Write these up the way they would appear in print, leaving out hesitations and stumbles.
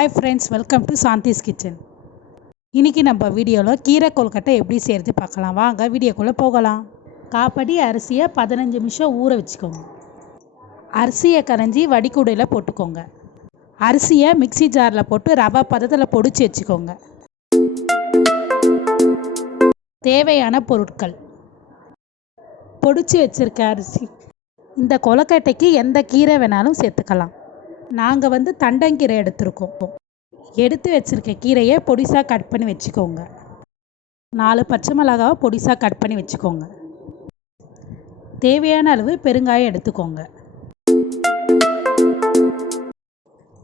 Hi friends, welcome to Shanti's kitchen. இன்னைக்கு நம்ம வீடியோல கீரை கொழுக்கட்டை எப்படி செய்யறது பார்க்கலாம். வாங்க வீடியோக்குள்ள போகலாம். காப்படி அரிசியை 15 நிமிஷம் ஊற வச்சுக்கோங்க. அரிசியை கரைஞ்சி வடிகுடையில போட்டுக்கோங்க. அரிசியை மிக்ஸி ஜாரில் போட்டு ரவை பதத்தில் பொடிச்சு வச்சுக்கோங்க. தேவையான பொருட்கள்: பொடிச்சு வச்சிருக்க அரிசி. இந்த கொழுக்கட்டைக்கு எந்த கீரை வேணாலும் சேர்த்துக்கலாம். நாங்கள் தண்டங்கீரை எடுத்துருக்கோம். எடுத்து வச்சுருக்க கீரையை பொடிசாக கட் பண்ணி வச்சுக்கோங்க. 4 பச்சை மிளகாவை பொடிசாக கட் பண்ணி வச்சுக்கோங்க. தேவையான அளவு பெருங்காயம் எடுத்துக்கோங்க.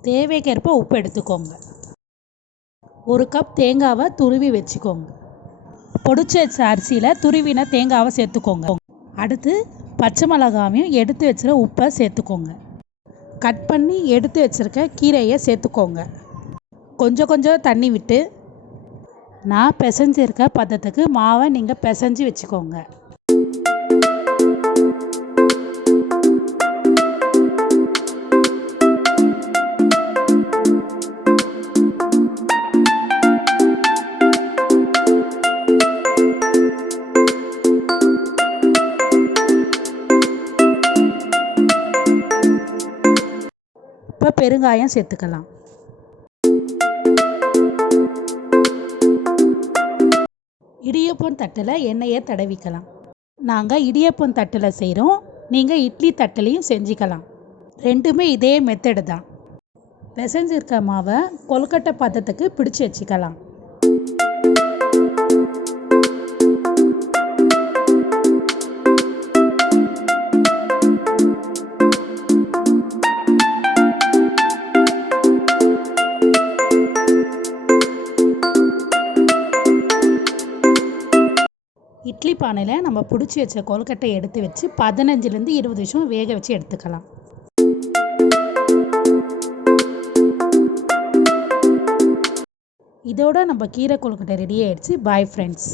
தேவைக்கேற்ப உப்பு எடுத்துக்கோங்க. 1 கப் தேங்காவை துருவி வச்சுக்கோங்க. பொடிச்சு வச்ச அரிசியில் துருவின தேங்காவை சேர்த்துக்கோங்க. அடுத்து பச்சை மிளகாவையும் எடுத்து வச்சுருக்க உப்பை சேர்த்துக்கோங்க. கட் பண்ணி எடுத்து வச்சுருக்க கீரையை சேர்த்துக்கோங்க. கொஞ்சம் தண்ணி விட்டு நான் பிசைஞ்சிருக்க பதத்துக்கு மாவை நீங்கள் பிசைஞ்சு வச்சுக்கோங்க. இப்போ பெருங்காயம் சேர்த்துக்கலாம். இடியப்பம் தட்டில் எண்ணெயை தடவிக்கலாம். நாங்கள் இடியப்பம் தட்டில் செய்கிறோம். நீங்கள் இட்லி தட்டிலையும் செஞ்சுக்கலாம். ரெண்டுமே இதே மெத்தடு தான். பிசைஞ்சிருக்க மாவை கொழுக்கட்டை பதத்துக்கு பிடிச்சி வச்சுக்கலாம். இட்லி பானையில் நம்ம பிடிச்சி வச்ச கொழுக்கட்டை எடுத்து வச்சு 15லேருந்து 20 நிமிஷம் வேக வச்சு எடுத்துக்கலாம். இதோட நம்ம கீரை கொழுக்கட்டை ரெடி ஆயிடுச்சு. Bye friends.